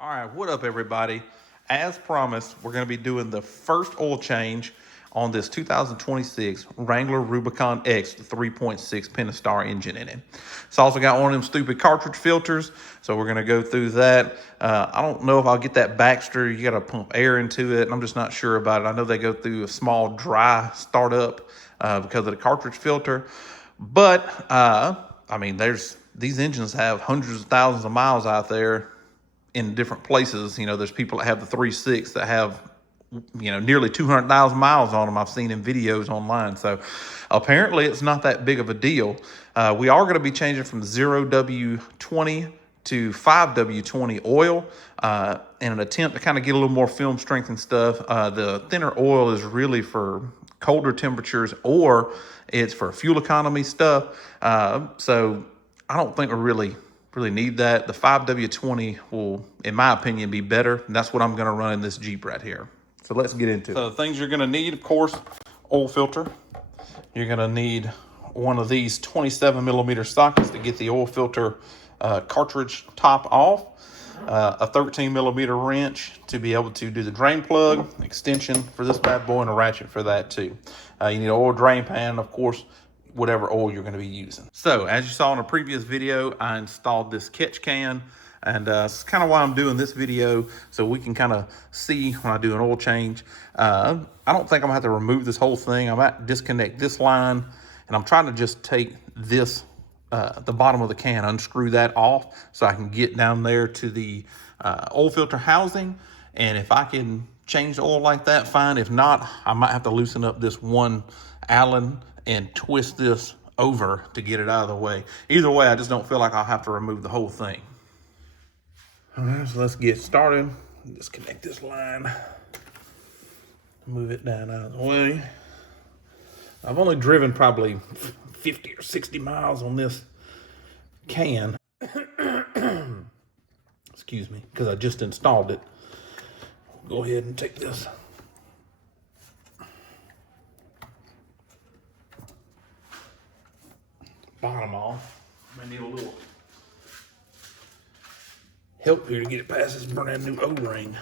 All right, what up, everybody? As promised, we're going to be doing the first oil change on this 2026 Wrangler Rubicon X 3.6 Pentastar engine in it. It's also got one of them stupid cartridge filters, so we're going to go through that. I don't know if I'll get that Baxter. You got to pump air into it, and I'm just not sure about it. I know they go through a small dry startup because of the cartridge filter, but I mean, these engines have hundreds of thousands of miles out there in different places. You know, there's people that have the 3.6 that have, you know, nearly 200,000 miles on them. I've seen in videos online. So apparently it's not that big of a deal. We are going to be changing from 0W20 to 5W20 oil in an attempt to kind of get a little more film strength and stuff. The thinner oil is really for colder temperatures, or it's for fuel economy stuff. So I don't think we're really need that. The 5W20 will, in my opinion, be better. And that's what I'm going to run in this Jeep right here. So let's get into it. So the things you're going to need, of course, oil filter. You're going to need one of these 27 millimeter sockets to get the oil filter cartridge top off. A 13 millimeter wrench to be able to do the drain plug, extension for this bad boy, and a ratchet for that too. You need an oil drain pan, of course, whatever oil you're going to be using. So as you saw in a previous video, I installed this catch can, and that's kind of why I'm doing this video, so we can kind of see when I do an oil change. I don't think I'm gonna have to remove this whole thing. I might disconnect this line, and I'm trying to just take this the bottom of the can, unscrew that off so I can get down there to the oil filter housing. And if I can change the oil like that, fine. If not, I might have to loosen up this one Allen and twist this over to get it out of the way. Either way, I just don't feel like I'll have to remove the whole thing. All right, so let's get started. Disconnect this line. Move it down out of the way. I've only driven probably 50 or 60 miles on this can. Excuse me, because I just installed it. Go ahead and take this bottom off. I need a little help here to get it past this brand new O-ring.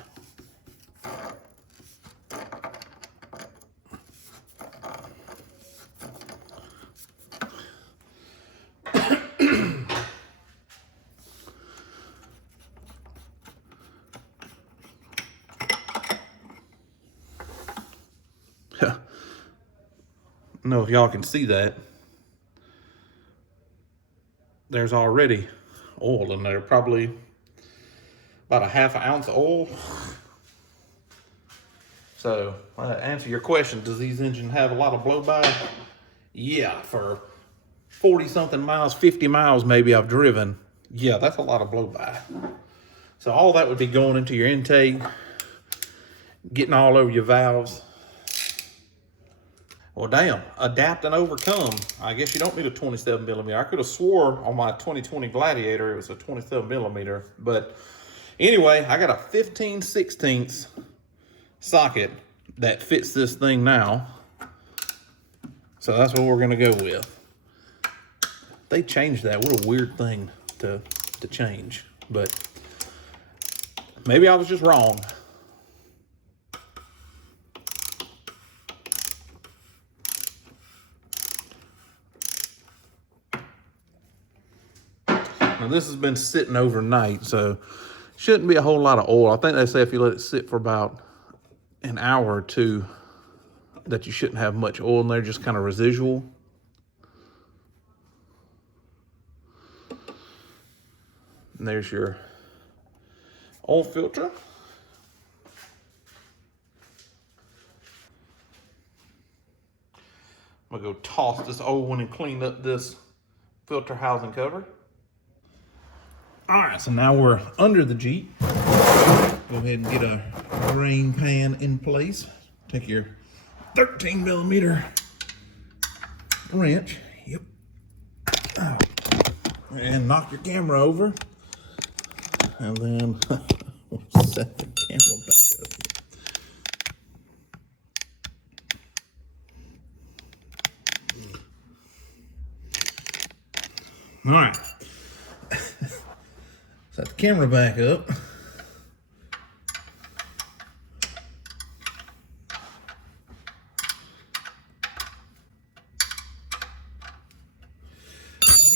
I don't know if y'all can see that. There's already oil in there, probably about a half an ounce of oil. So, to answer your question, does these engines have a lot of blow by? Yeah, for 40 something miles, 50 miles maybe I've driven. Yeah, that's a lot of blow by. So all that would be going into your intake, getting all over your valves. Well, damn, adapt and overcome. I guess you don't need a 27 millimeter. I could have swore on my 2020 Gladiator it was a 27 millimeter. But anyway, I got a 15/16 socket that fits this thing now. So that's what we're gonna go with. They changed that. What a weird thing to change. But maybe I was just wrong. Now this has been sitting overnight, so shouldn't be a whole lot of oil. I think they say if you let it sit for about an hour or two, that you shouldn't have much oil in there, just kind of residual. And there's your oil filter. I'm gonna go toss this old one and clean up this filter housing cover. All right, so now we're under the Jeep. Go ahead and get a drain pan in place. Take your 13 millimeter wrench. Yep. Oh. And knock your camera over. And then we'll set the camera back up. All right. Set the camera back up.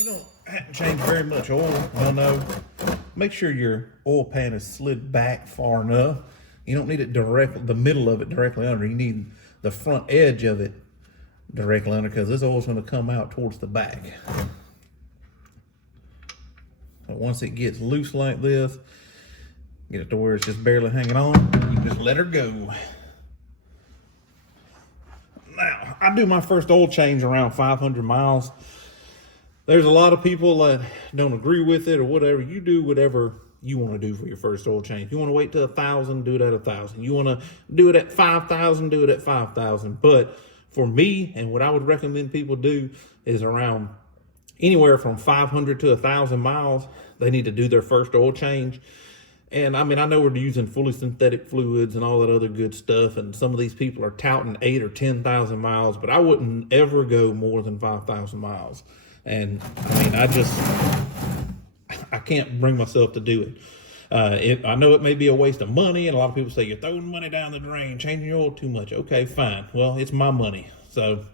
you don't have to change very much oil, no. Make sure your oil pan is slid back far enough. You don't need it directly, the middle of it directly under. You need the front edge of it directly under, because this oil's going to come out towards the back. But once it gets loose like this, get it to where it's just barely hanging on, you just let her go. Now, I do my first oil change around 500 miles. There's a lot of people that don't agree with it or whatever. You do whatever you want to do for your first oil change. If you want to wait till 1,000, do it at 1,000. You want to do it at 5,000, do it at 5,000. But for me, and what I would recommend people do is around anywhere from 500 to 1,000 miles, they need to do their first oil change. And I mean, I know we're using fully synthetic fluids and all that other good stuff, and some of these people are touting 8,000 or 10,000 miles, but I wouldn't ever go more than 5,000 miles. And I mean, I can't bring myself to do it. I know it may be a waste of money, and a lot of people say you're throwing money down the drain, changing your oil too much. Okay, fine. Well, it's my money. So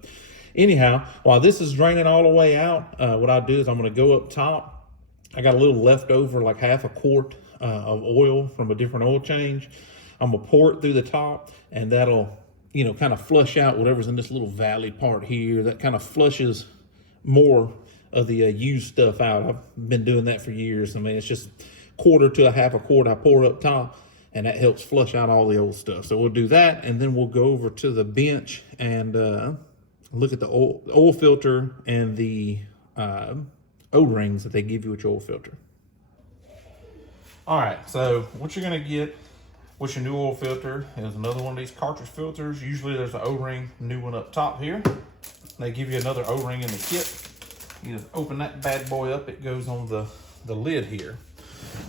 anyhow, while this is draining all the way out, what I do is I'm going to go up top. I got a little left over, like half a quart of oil from a different oil change. I'm gonna pour it through the top, and that'll, kind of flush out whatever's in this little valley part here. That kind of flushes more of the used stuff out. I've been doing that for years. I mean, it's just quarter to a half a quart I pour up top, and that helps flush out all the old stuff. So we'll do that, and then we'll go over to the bench and look at the oil filter and the O-rings that they give you with your oil filter. All right, so what you're gonna get with your new oil filter is another one of these cartridge filters. Usually there's an O-ring, new one up top here. They give you another O-ring in the kit. You just open that bad boy up, it goes on the lid here.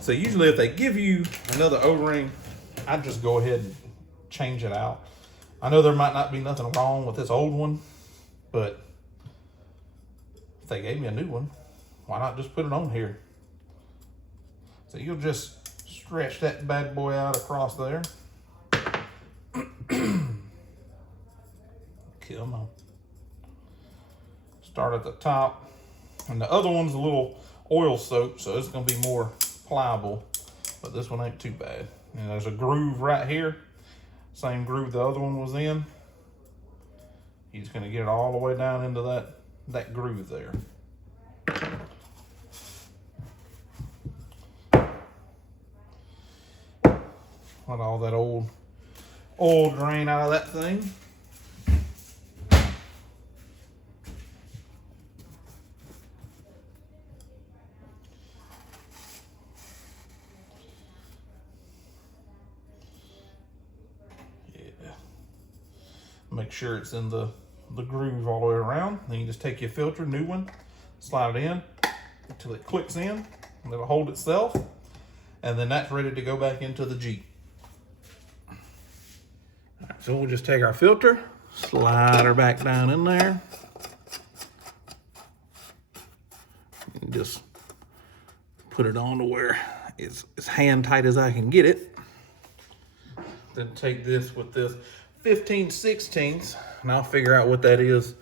So usually if they give you another O-ring, I'd just go ahead and change it out. I know there might not be nothing wrong with this old one, but if they gave me a new one, why not just put it on here? So you'll just stretch that bad boy out across there. Come on. Start at the top. And the other one's a little oil soaked, so it's gonna be more pliable, but this one ain't too bad. And there's a groove right here. Same groove the other one was in. He's gonna get it all the way down into that groove there. Let all that old oil drain out of that thing. Yeah. Make sure it's in the groove all the way around. Then you just take your filter, new one, slide it in until it clicks in, and it'll hold itself. And then that's ready to go back into the Jeep. All right, so we'll just take our filter, slide her back down in there, and just put it on to where it's as hand tight as I can get it. Then take this with this 15/16, and I'll figure out what that is,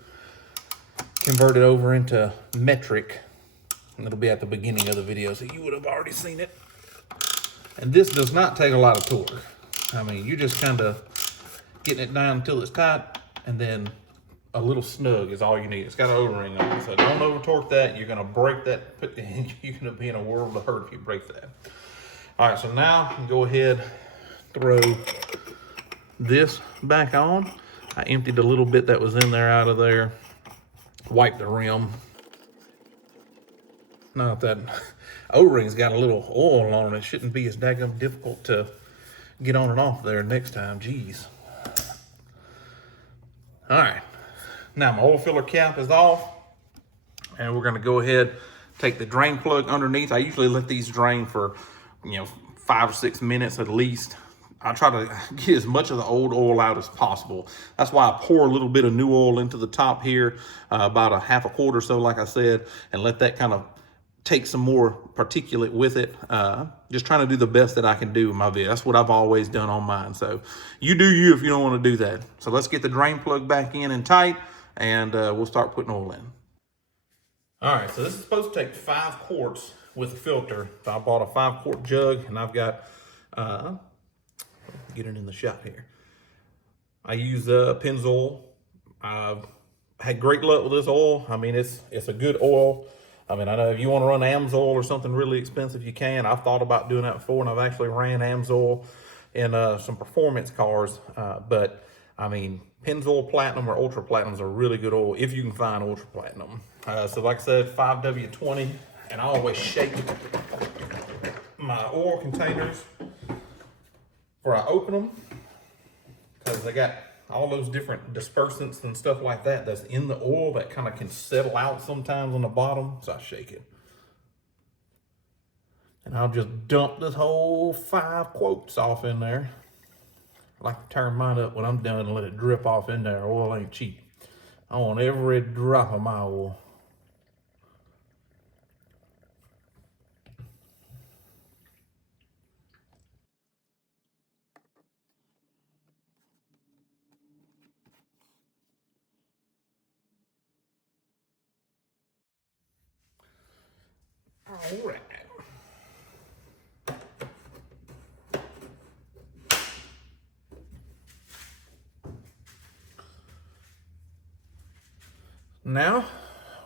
convert it over into metric, and it'll be at the beginning of the video, so you would have already seen it. And this does not take a lot of torque. I mean, you just kind of getting it down until it's tight, and then a little snug is all you need. It's got an O-ring on it, so don't over torque that. You're gonna break that. You're gonna be in a world of hurt if you break that. All right, so now I can go ahead, throw this back on. I emptied a little bit that was in there out of there, wiped the rim. Now that O-ring's got a little oil on it, it shouldn't be as daggum difficult to get on and off there next time. Jeez. All right, now my oil filler cap is off, and we're gonna go ahead, take the drain plug underneath. I usually let these drain for 5 or 6 minutes at least. I try to get as much of the old oil out as possible. That's why I pour a little bit of new oil into the top here, about a half a quart or so, like I said, and let that kind of take some more particulate with it. Just trying to do the best that I can do with my vid. That's what I've always done on mine. So you do you if you don't want to do that. So let's get the drain plug back in and tight, and we'll start putting oil in. All right, so this is supposed to take 5 quarts with a filter. So I bought a 5-quart jug, and I've got, get it in the shot here. I use Pennzoil. I've had great luck with this oil. I mean, it's a good oil. I mean, I know if you want to run Amsoil or something really expensive, you can. I've thought about doing that before, and I've actually ran Amsoil in some performance cars. But I mean, Pennzoil Platinum or Ultra Platinum is a really good oil if you can find Ultra Platinum. So like I said, 5W20, and I always shake my oil containers before I open them, because they got all those different dispersants and stuff like that that's in the oil that kind of can settle out sometimes on the bottom. So I shake it. And I'll just dump this whole 5 quarts off in there. I like to turn mine up when I'm done and let it drip off in there. Oil ain't cheap. I want every drop of my oil. All right. Now,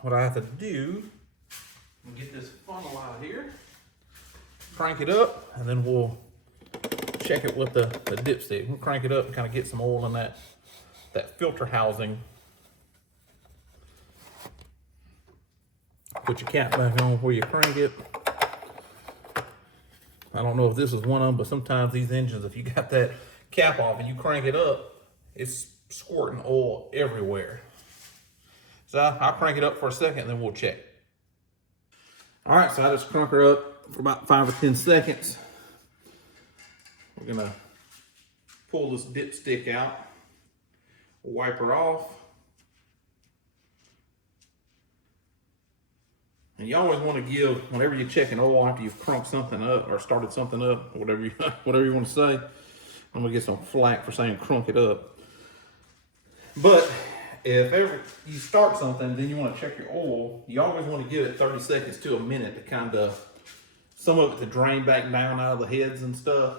what I have to do, get this funnel out here, crank it up, and then we'll check it with the dipstick. We'll crank it up and kind of get some oil in that filter housing. Put your cap back on before you crank it. I don't know if this is one of them, but sometimes these engines, if you got that cap off and you crank it up, it's squirting oil everywhere. So I'll crank it up for a second and then we'll check. All right, so I just crank her up for about 5 or 10 seconds. We're gonna pull this dipstick out, wipe her off. And you always want to give, whenever you're checking oil after you've crunked something up or started something up, or whatever you want to say. I'm gonna get some flack for saying crunk it up. But if ever you start something, then you want to check your oil, you always want to give it 30 seconds to a minute to kind of, some of it to drain back down out of the heads and stuff.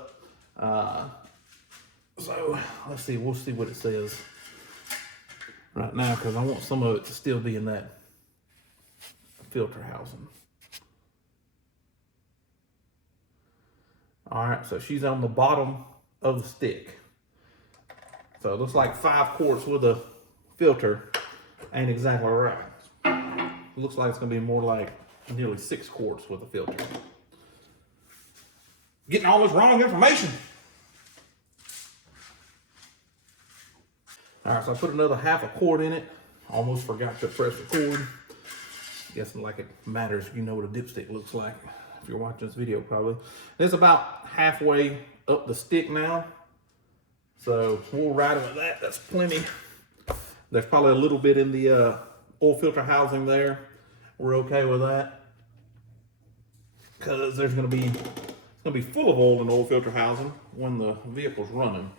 So let's see, we'll see what it says right now, because I want some of it to still be in that filter housing. All right, so she's on the bottom of the stick. So it looks like 5 quarts with a filter ain't exactly right. It looks like it's gonna be more like nearly 6 quarts with a filter. Getting all this wrong information. All right, so I put another 1/2 quart in it. Almost forgot to press record. Guessing like it matters if you know what a dipstick looks like. If you're watching this video, probably. It's about halfway up the stick now. So we'll ride it with that. That's plenty. There's probably a little bit in the oil filter housing there. We're okay with that, because there's it's gonna be full of oil in the oil filter housing when the vehicle's running.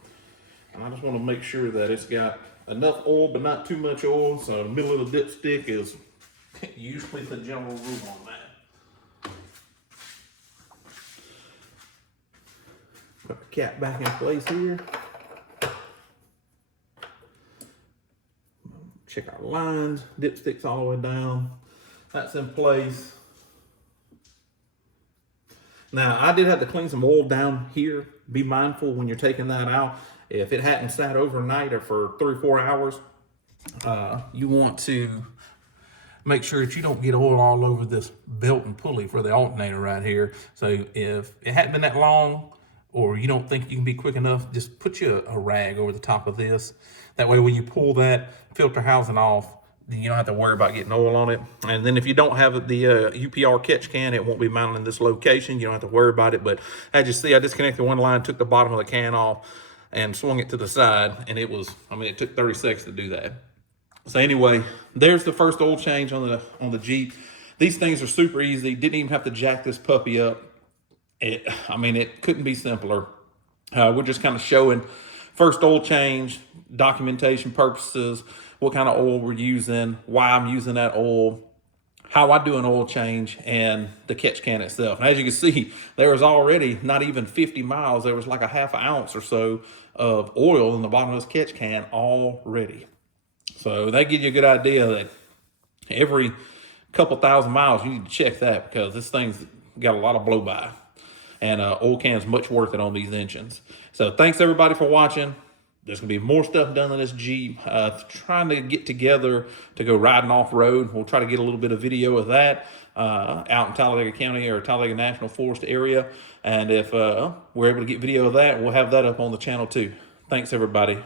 And I just want to make sure that it's got enough oil, but not too much oil. So the middle of the dipstick is usually the general rule on that. Put the cap back in place here. Check our lines. Dipstick's all the way down. That's in place. Now, I did have to clean some oil down here. Be mindful when you're taking that out. If it hadn't sat overnight or for 3 or 4 hours, you want to make sure that you don't get oil all over this belt and pulley for the alternator right here. So if it hadn't been that long, or you don't think you can be quick enough, just put you a rag over the top of this. That way when you pull that filter housing off, then you don't have to worry about getting oil on it. And then if you don't have the UPR catch can, it won't be mounted in this location. You don't have to worry about it. But as you see, I disconnected one line, took the bottom of the can off, and swung it to the side. And it was, I mean, it took 30 seconds to do that. So anyway, there's the first oil change on the Jeep. These things are super easy. Didn't even have to jack this puppy up. I mean, it couldn't be simpler. We're just kind of showing first oil change, documentation purposes, what kind of oil we're using, why I'm using that oil. how I do an oil change and the catch can itself. And as you can see, there was already not even 50 miles. There was like a half an ounce or so of oil in the bottom of this catch can already. So that gives you a good idea that every couple thousand miles, you need to check that, because this thing's got a lot of blow by. And oil can is much worth it on these engines. So thanks everybody for watching. There's going to be more stuff done in this Jeep. Trying to get together to go riding off-road. We'll try to get a little bit of video of that out in Talladega County or Talladega National Forest area. And if we're able to get video of that, we'll have that up on the channel too. Thanks, everybody.